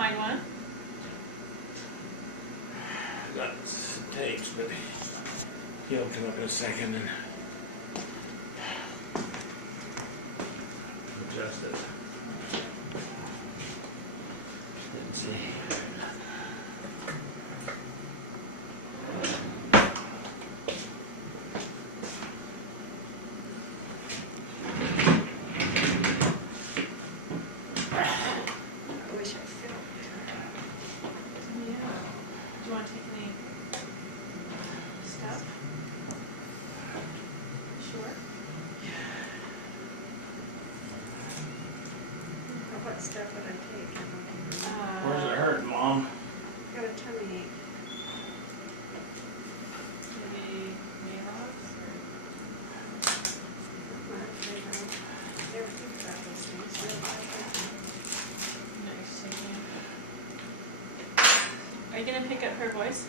find one? Got some tapes, but he'll come up in a second and adjust it. Let's see. I wish I felt Yeah. Do you want to take any stuff? Sure. what stuff would I take? I don't even remember. Where's it hurt, Mom? Got a tummy ache. Maybe Maalox or? Never think about those things. No, she's taking it. Are you gonna pick up her voice?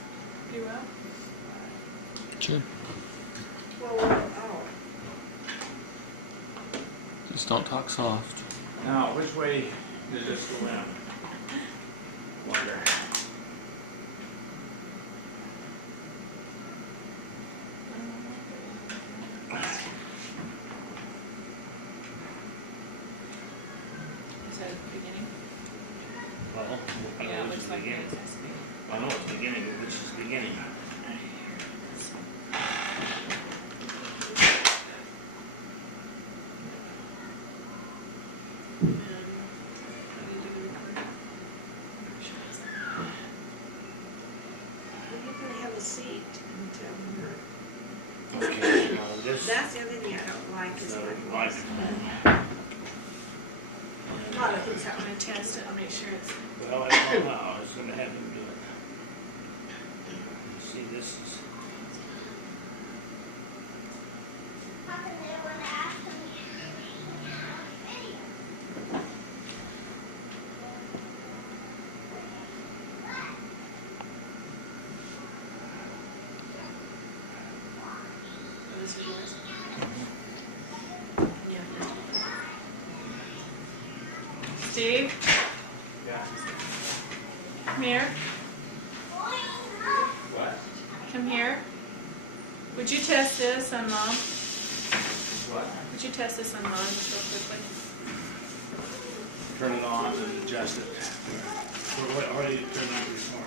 You will? Sure. Well, oh, Just don't talk soft. Now, which way does this go in? Wonder. Is that the beginning? Well, I Yeah, know it which looks is like beginning. it has to be. I know it's beginning, but which is beginning? you can have a seat until her. Okay, now this. That's the other thing I don't like is No, my right. voice. A lot of things I'm happen. gonna test it and make sure it's. Well, I don't know how I was gonna have him do it. See, this is. Oh, this is yours? Yeah. Steve, Yeah. come here. What? Come here. Would you test this on Mom? What? Would you test this on Mom just real quickly? Turn it on and adjust it. Or do you turn it on before?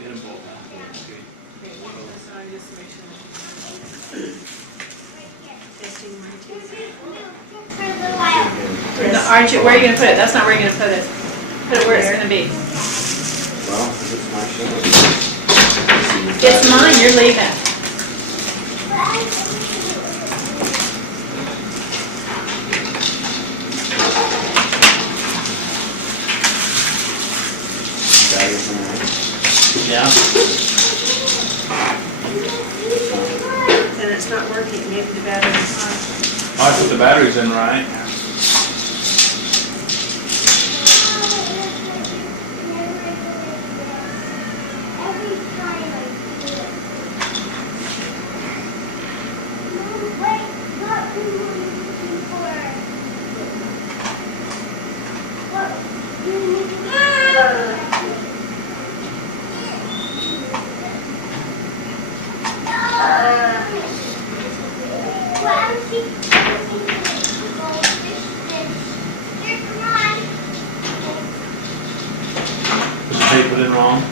Hit them both. Okay. Okay, so I just make sure. Testing my teeth. No, aren't you, where are you gonna put it? That's not where you're gonna put it. Put it where it's gonna be. Well, it's my show. It's mine, you're leaving. Batteries in there. Yeah. And it's not working, maybe the battery's on. I put the batteries in right. Was the tape put in wrong?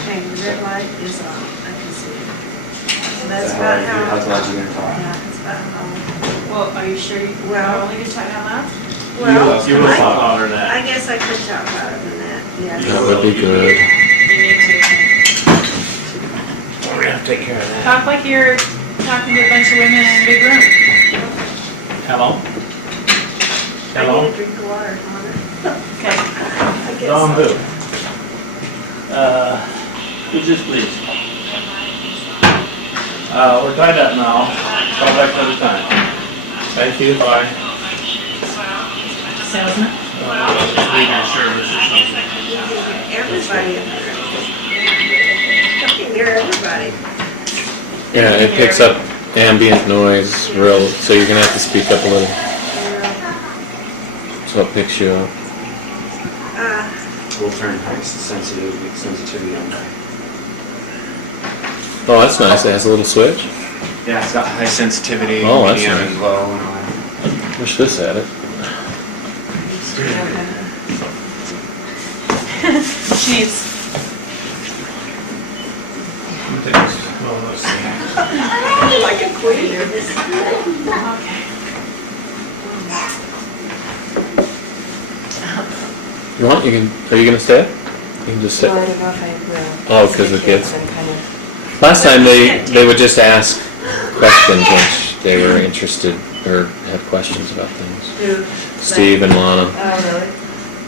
Okay, the red light is on, I can see it. So that's So about how how. loud you gonna talk? Yeah, that's about how. Well, are you sure you, Well- only gonna talk out loud? Well, You will I- talk louder than I that. guess I could talk louder than that, yes. That would be good. You need to. We're gonna have to take care of that. Talk like you're talking to a bunch of women in a big room. Hello? I Hello? need a drink of water, Connor. Okay. I guess Don so. who? Who's this please? We're tied up now. Call back another time. Thank you, bye. Salesman? Just leave your service or something. You can get everybody in there. I can hear everybody. Yeah, it picks up ambient noise real, so you're gonna have to speak up a little. So it picks you up. We'll turn high sensitivity on that. Oh, that's nice. It has a little switch. Yeah, it's got high sensitivity, Oh, that's medium, nice. and low, and all. Wish this had it. She's, Well, let's see. like a queen. Okay. You want? You can. Are you gonna stay? You can just sit. Well, I don't know if I will. Oh, 'cause the kids. I'm kind of, Last time they would just ask questions which they were interested or had questions about things. who? Steve and Lana. Oh, really?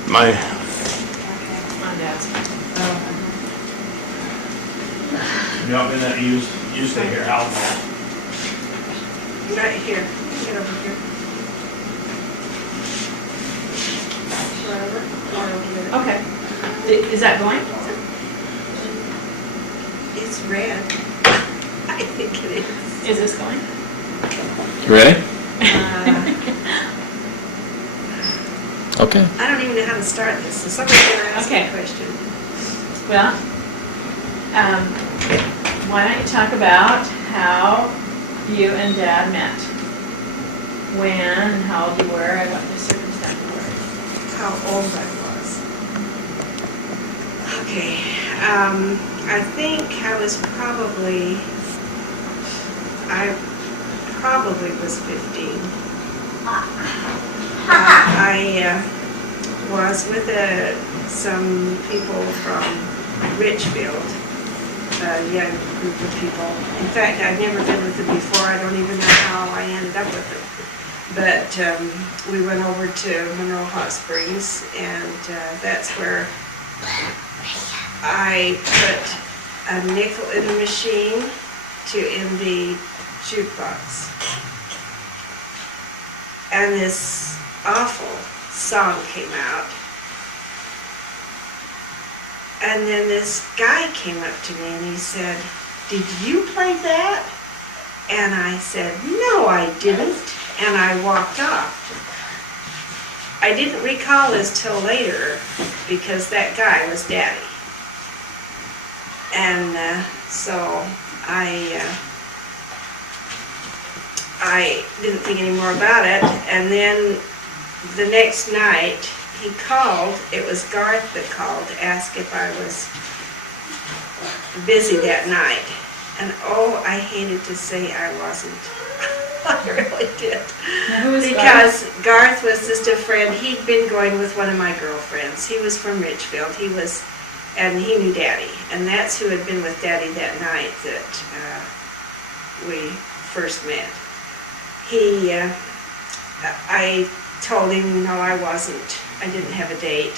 My, On desk. Oh. you know, in that you stay here, I'll go. Right here. Get over here. Wherever. Or over there. Okay. Is that going? It's red. I think it is. Is this going? You ready? Okay. I don't even know how to start this, so somebody's gonna ask me Okay. a question. Well, why don't you talk about how you and Dad met? When and how old you were and what the circumstances were. How old I was. Okay, I think I probably was 15. I was with some people from Richfield, a young group of people. In fact, I've never been with them before. I don't even know how I ended up with them. But we went over to Monroe Hot Springs, and that's where I put a nickel in the machine in the jukebox. And this awful song came out. And then this guy came up to me and he said, "Did you play that?" And I said, "No, I didn't." And I walked off. I didn't recall this till later because that guy was Daddy. And so I didn't think any more about it. And then the next night he called. It was Garth that called to ask if I was busy that night. And oh, I hated to say I wasn't. I really did. Now, who was Because Garth was just a friend. He'd been going with one of my girlfriends. He was from Richfield. And he knew Daddy. And that's who had been with Daddy that night that we first met. I told him, no, I wasn't. I didn't have a date.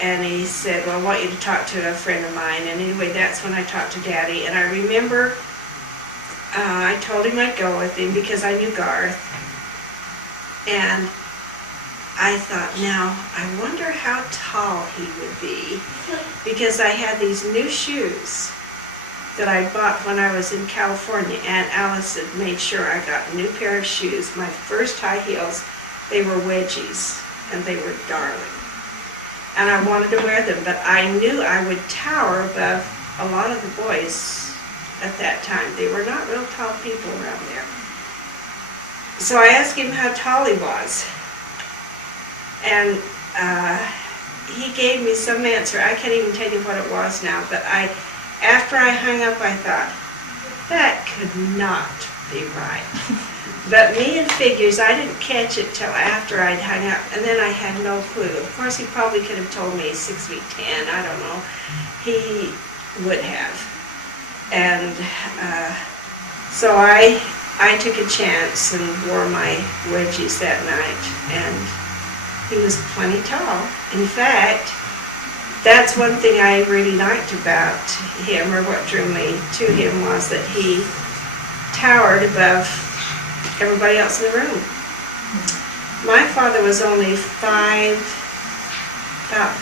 And he said, well, I want you to talk to a friend of mine. And anyway, that's when I talked to Daddy. And I remember I told him I'd go with him because I knew Garth. And I thought, now, I wonder how tall he would be. Because I had these new shoes that I bought when I was in California. And Alice had made sure I got a new pair of shoes. My first high heels, they were wedgies. And they were darling. And I wanted to wear them, but I knew I would tower above a lot of the boys at that time. They were not real tall people around there. So I asked him how tall he was. And he gave me some answer. I can't even tell you what it was now, but after I hung up, I thought, that could not be right. But me and figures, I didn't catch it till after I'd hung up, and then I had no clue. Of course, he probably could have told me 6'10", I don't know. He would have. And so I took a chance and wore my wedgies that night, and he was plenty tall. In fact, that's one thing I really liked about him, or what drew me to him, was that he towered above everybody else in the room. My father was only about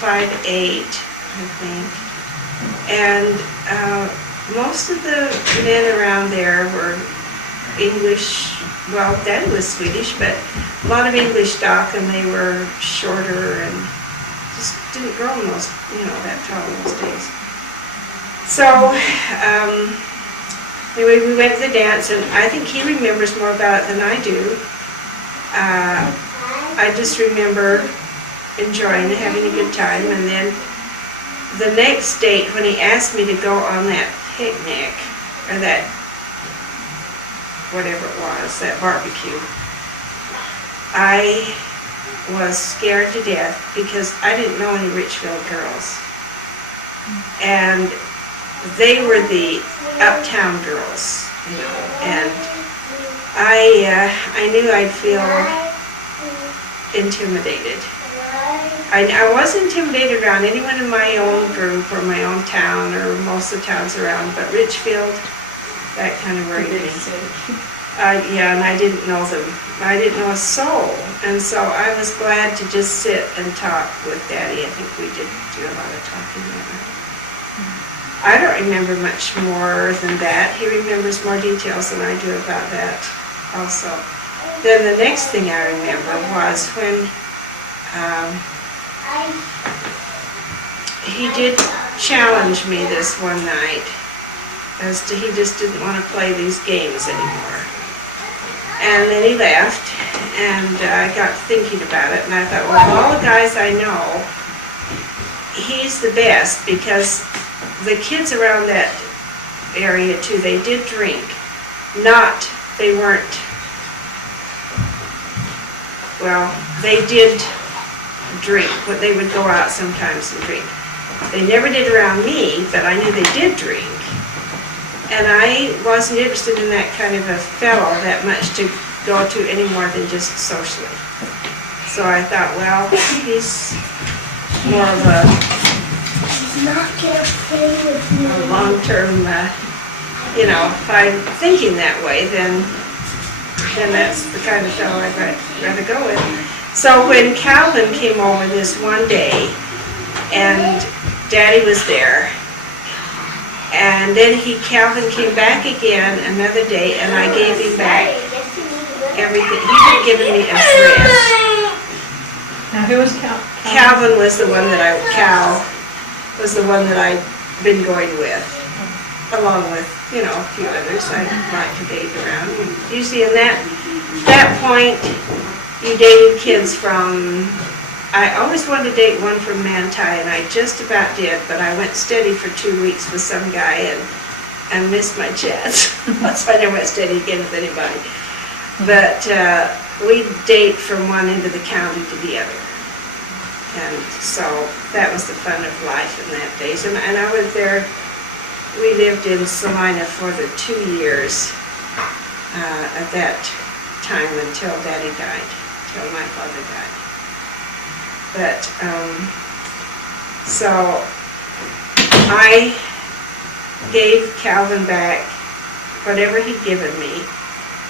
5'8", I think. And most of the men around there were English, well, Daddy was Swedish, but a lot of English stock, and they were shorter and just didn't grow in those, that tall in those days. So, anyway, we went to the dance, and I think he remembers more about it than I do. I just remember enjoying it, having a good time, and then the next date when he asked me to go on that picnic, or that, whatever it was, that barbecue, I was scared to death because I didn't know any Richfield girls. And they were the uptown girls, and I knew I'd feel intimidated. I wasn't intimidated around anyone in my own group or my own town or most of the towns around, but Richfield, that kind of worried me. Yeah, and I didn't know them. I didn't know a soul. And so I was glad to just sit and talk with Daddy. I think we did do a lot of talking that night. I don't remember much more than that. He remembers more details than I do about that also. Then the next thing I remember was when he did challenge me this one night as to he just didn't want to play these games anymore. And then he left, and I got thinking about it, and I thought, well, of all the guys I know, he's the best, because the kids around that area too, they did drink. They weren't, well, they did drink, but they would go out sometimes and drink. They never did around me, but I knew they did drink. And I wasn't interested in that kind of a fellow that much to go to any more than just socially. So I thought, well, he's more of a long-term, if I'm thinking that way, then that's the kind of fellow I'd rather go with. So when Calvin came over this one day, and Daddy was there, and then Calvin came back again another day, and I gave him back everything. He had given me a dress. Now, who was Cal? Calvin was the one that Cal was the one that I'd been going with, along with, a few others I'd like to date around. Usually in that point, you dated kids from, I always wanted to date one from Manti, and I just about did, but I went steady for 2 weeks with some guy and missed my chance. So I never went steady again with anybody. But we'd date from one end of the county to the other. And so that was the fun of life in that days. And I was there, we lived in Salina for the 2 years at that time until Daddy died, until my father died. But, so I gave Calvin back whatever he'd given me.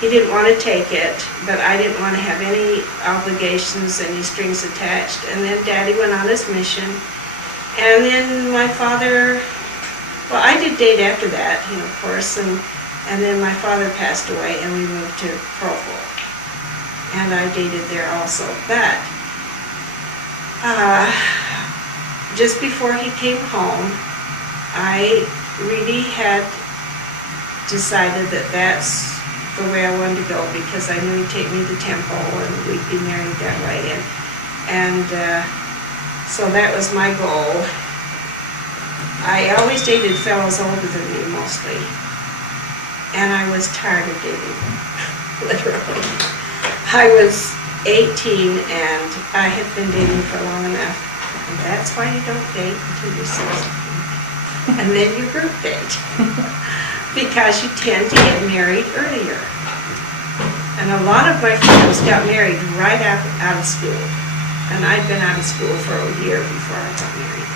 He didn't want to take it, but I didn't want to have any obligations, any strings attached. And then Daddy went on his mission. And then my father, well, I did date after that, of course, and then my father passed away, and we moved to Provo. And I dated there also. But just before he came home, I really had decided that that's the way I wanted to go, because I knew he'd take me to the temple and we'd be married that way. And so that was my goal. I always dated fellows older than me, mostly. And I was tired of dating them, literally. I was 18 and I had been dating for long enough. And that's why you don't date until you're 16. And then you group date. Because you tend to get married earlier. And a lot of my friends got married right out of school. And I'd been out of school for a year before I got married.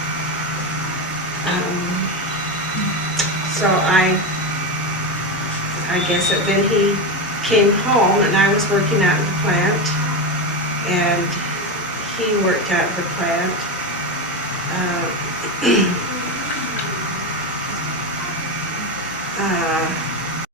So I guess that then he came home and I was working out in the plant. And he worked out in the plant. uh,